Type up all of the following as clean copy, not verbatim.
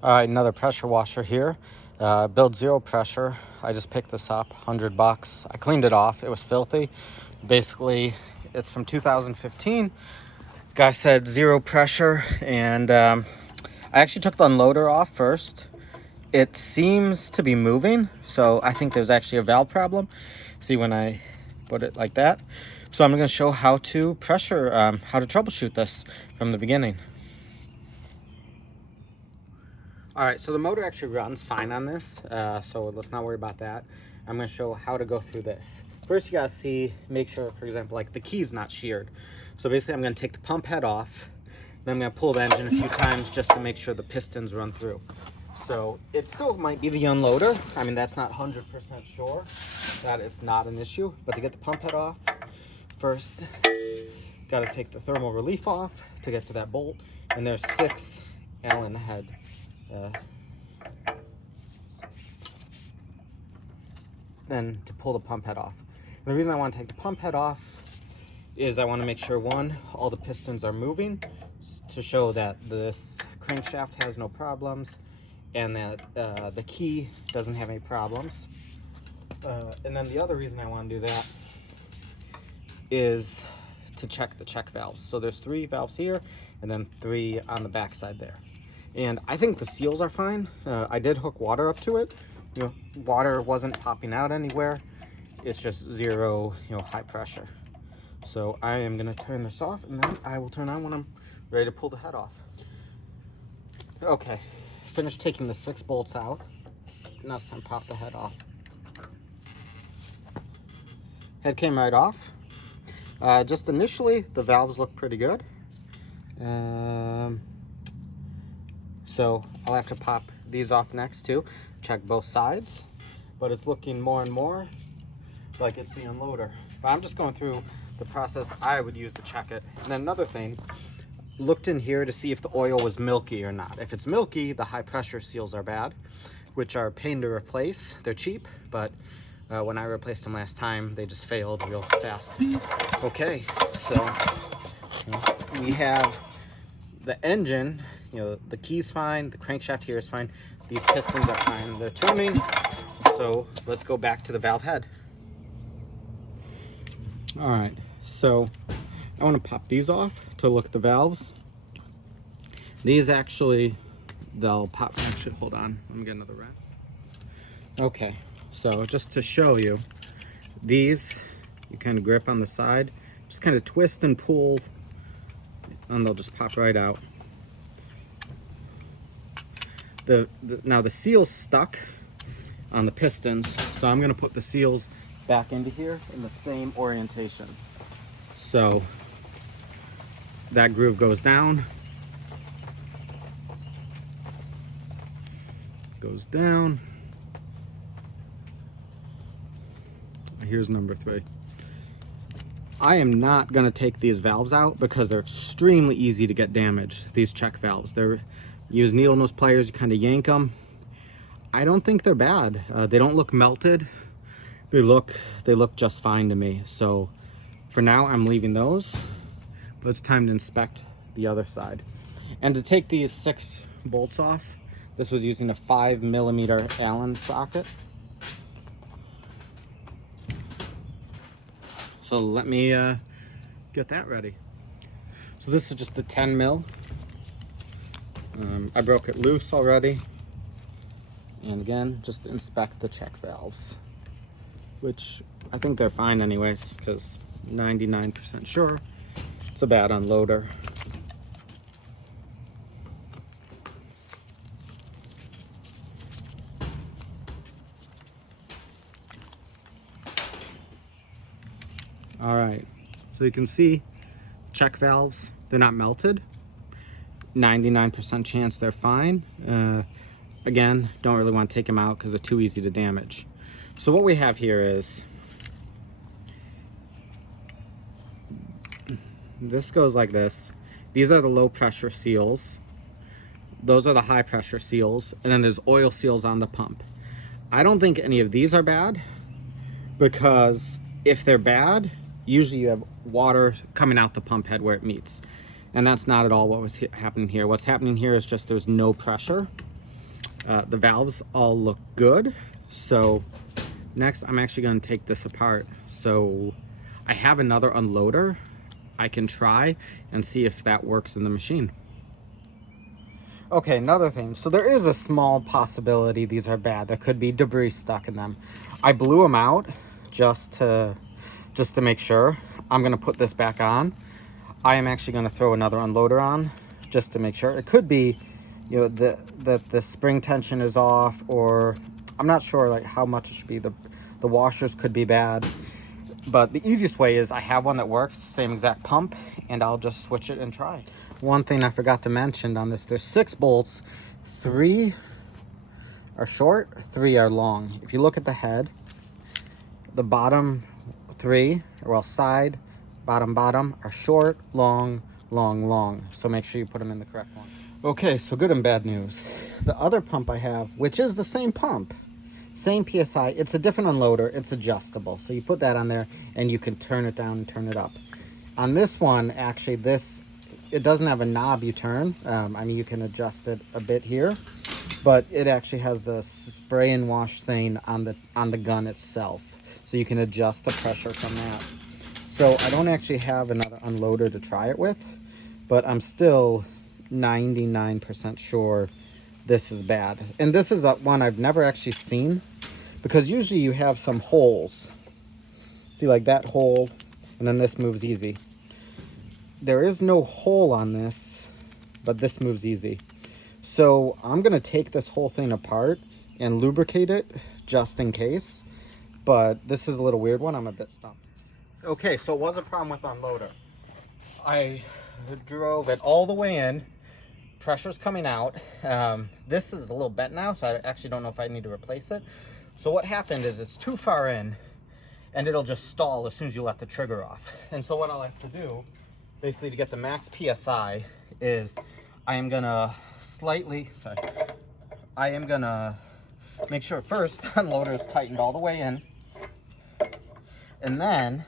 All right, another pressure washer here. Build zero pressure. I just picked this up, $100. I cleaned it off. It was filthy. Basically, it's from 2015. Guy said zero pressure, and I actually took the unloader off first. It seems to be moving, so I think there's actually a valve problem. See when I put it like that? So I'm going to show how to how to troubleshoot this from the beginning. All right, so the motor actually runs fine on this, so let's not worry about that. I'm going to show how to go through this. First, you got to make sure, for example, like the key's not sheared. So basically, I'm going to take the pump head off, then I'm going to pull the engine a few times just to make sure the pistons run through. So it still might be the unloader. I mean, that's not 100% sure that it's not an issue, but to get the pump head off, first, got to take the thermal relief off to get to that bolt, and there's 6 Allen head. Then to pull the pump head off. And the reason I want to take the pump head off is I want to make sure, one, all the pistons are moving to show that this crankshaft has no problems and that the key doesn't have any problems. And then the other reason I want to do that is to check the check valves. So there's 3 valves here and then 3 on the back side there. And I think the seals are fine. I did hook water up to it. You know, water wasn't popping out anywhere. It's just zero, high pressure. So I am gonna turn this off, and then I will turn on when I'm ready to pull the head off. Okay, finished taking the 6 bolts out. Now it's time to pop the head off. Head came right off. Just initially, the valves look pretty good. So I'll have to pop these off next too, check both sides, but it's looking more and more like it's the unloader. But I'm just going through the process I would use to check it. And then another thing, looked in here to see if the oil was milky or not. If it's milky, the high pressure seals are bad, which are a pain to replace. They're cheap, but when I replaced them last time, they just failed real fast. Okay, so we have the engine. The key's fine, the crankshaft here is fine, these pistons are fine, they're turning. So let's go back to the valve head. All right, so I want to pop these off to look at the valves. These actually, they'll pop. Actually, hold on, let me get another wrap. Okay, so just to show you, these you kind of grip on the side, just kind of twist and pull, and they'll just pop right out. Now the seal's stuck on the pistons, so I'm going to put the seals back into here in the same orientation. So that groove goes down, goes down. Here's number 3. I am not going to take these valves out because they're extremely easy to get damaged, these check valves. Use needle nose pliers, you kind of yank them. I don't think they're bad. They don't look melted. They look just fine to me. So for now, I'm leaving those, but it's time to inspect the other side. And to take these 6 bolts off, this was using a 5mm Allen socket. So let me get that ready. So this is just the 10 mil. I broke it loose already. And again, just to inspect the check valves, which I think they're fine anyways, because 99% sure it's a bad unloader. All right, so you can see check valves, they're not melted. 99% chance they're fine. Again, don't really want to take them out because they're too easy to damage. So what we have here is, this goes like this. These are the low pressure seals. Those are the high pressure seals. And then there's oil seals on the pump. I don't think any of these are bad, because if they're bad, usually you have water coming out the pump head where it meets. And that's not at all what was happening here. What's happening here is just there's no pressure. The valves all look good. So next I'm actually going to take this apart. So I have another unloader I can try and see if that works in the machine. Okay, another thing. So there is a small possibility these are bad. There could be debris stuck in them. I blew them out just to make sure. I'm going to put this back on. I am actually going to throw another unloader on just to make sure. It could be, you know, that the spring tension is off, or I'm not sure like how much it should be. The washers could be bad. But the easiest way is I have one that works, same exact pump, and I'll just switch it and try. One thing I forgot to mention on this, there's 6 bolts, 3 are short, 3 are long. If you look at the head, the bottom 3, well, side, bottom are short, long, long, long. So make sure you put them in the correct one. Okay, so good and bad news. The other pump I have, which is the same pump, same PSI, it's a different unloader, it's adjustable. So you put that on there and you can turn it down and turn it up. On this one, actually, it doesn't have a knob you turn. I mean, you can adjust it a bit here, but it actually has the spray and wash thing on the gun itself. So you can adjust the pressure from that. So I don't actually have another unloader to try it with, but I'm still 99% sure this is bad. And this is one I've never actually seen, because usually you have some holes. See, like that hole, and then this moves easy. There is no hole on this, but this moves easy. So I'm gonna take this whole thing apart and lubricate it just in case, but this is a little weird one. I'm a bit stumped. Okay, so it was a problem with unloader. I drove it all the way in. Pressure's coming out. This is a little bent now, so I actually don't know if I need to replace it. So what happened is it's too far in, and it'll just stall as soon as you let the trigger off. And so what I'll have to do, basically to get the max PSI, is I am gonna make sure first the unloader is tightened all the way in, and then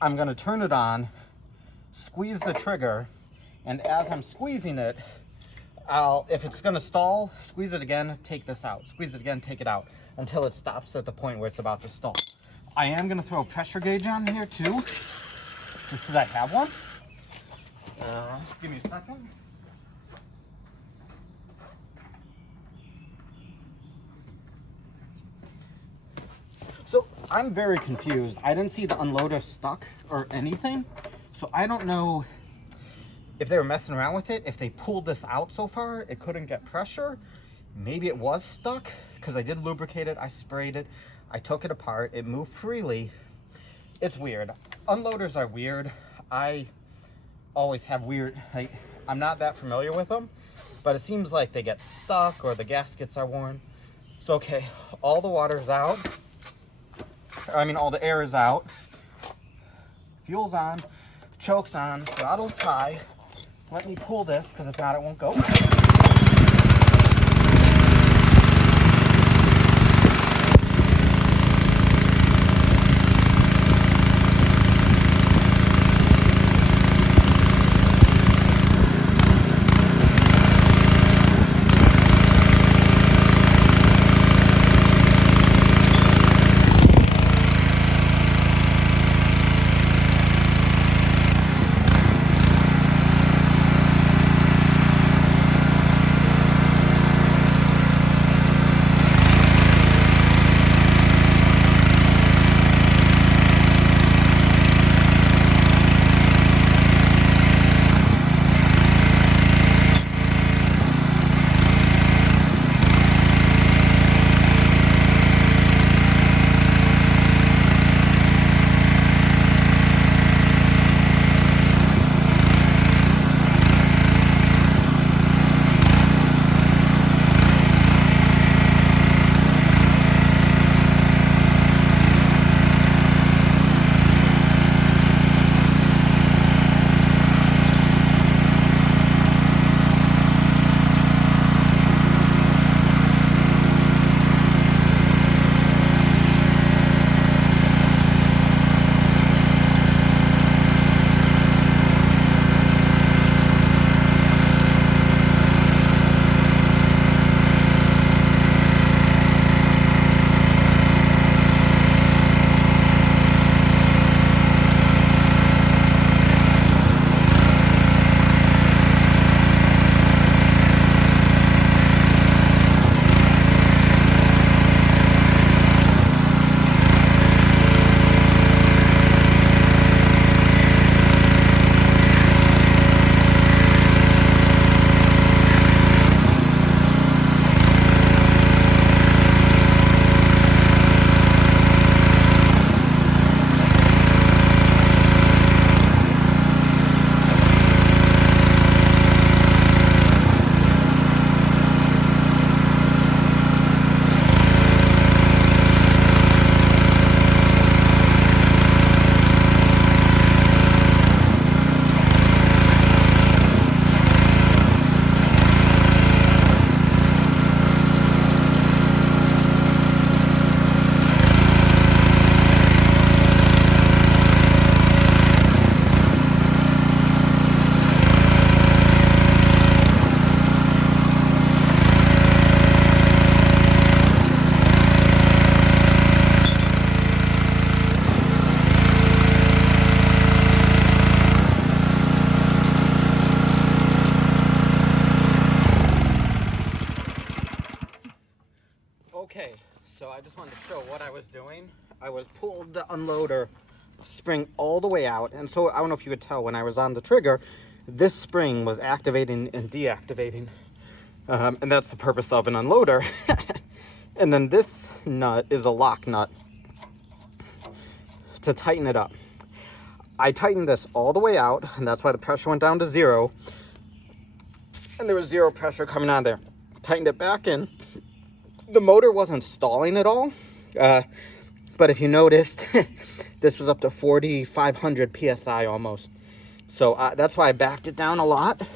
I'm gonna turn it on, squeeze the trigger, and as I'm squeezing it, if it's gonna stall, squeeze it again, take this out. Squeeze it again, take it out, until it stops at the point where it's about to stall. I am gonna throw a pressure gauge on here too, just because I have one. Give me a second. So I'm very confused. I didn't see the unloader stuck or anything, so I don't know if they were messing around with it. If they pulled this out so far, it couldn't get pressure. Maybe it was stuck, because I did lubricate it, I sprayed it, I took it apart, it moved freely. It's weird. Unloaders are weird. I always have weird, I'm not that familiar with them, but it seems like they get stuck or the gaskets are worn. So okay, all the water's out. I mean, all the air is out. Fuel's on, choke's on, throttle's high. Let me pull this, because if not, it won't go. Okay, so I just wanted to show what I was doing. I was pulled the unloader spring all the way out, and so I don't know if you could tell when I was on the trigger, this spring was activating and deactivating, and that's the purpose of an unloader. And then this nut is a lock nut to tighten it up. I tightened this all the way out, and that's why the pressure went down to 0, and there was 0 pressure coming on there. Tightened it back in. The motor wasn't stalling at all, but if you noticed, this was up to 4,500 PSI almost. So that's why I backed it down a lot.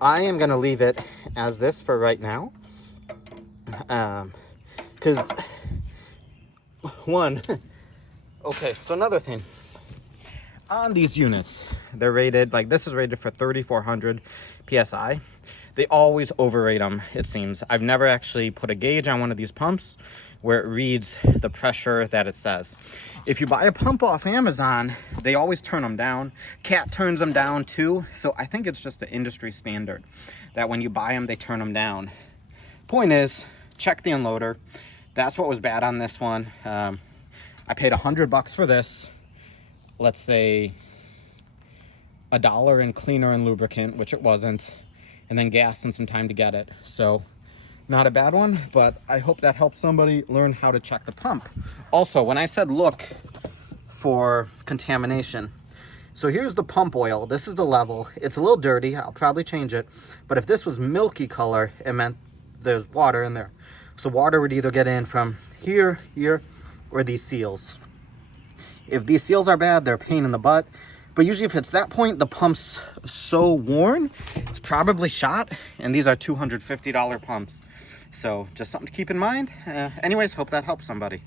I am going to leave it as this for right now. Because, okay, so another thing. On these units, they're rated, like this is rated for 3,400 PSI. They always overrate them, it seems. I've never actually put a gauge on one of these pumps where it reads the pressure that it says. If you buy a pump off Amazon, they always turn them down. Cat turns them down too. So I think it's just an industry standard that when you buy them, they turn them down. Point is, check the unloader. That's what was bad on this one. I paid $100 for this. Let's say $1 in cleaner and lubricant, which it wasn't, and then gas and some time to get it. So not a bad one, but I hope that helps somebody learn how to check the pump. Also, when I said look for contamination, so here's the pump oil. This is the level. It's a little dirty. I'll probably change it. But if this was milky color, it meant there's water in there. So water would either get in from here, or these seals. If these seals are bad, they're a pain in the butt. But usually if it's that point, the pump's so worn, it's probably shot. And these are $250 pumps. So just something to keep in mind. Anyways, hope that helps somebody.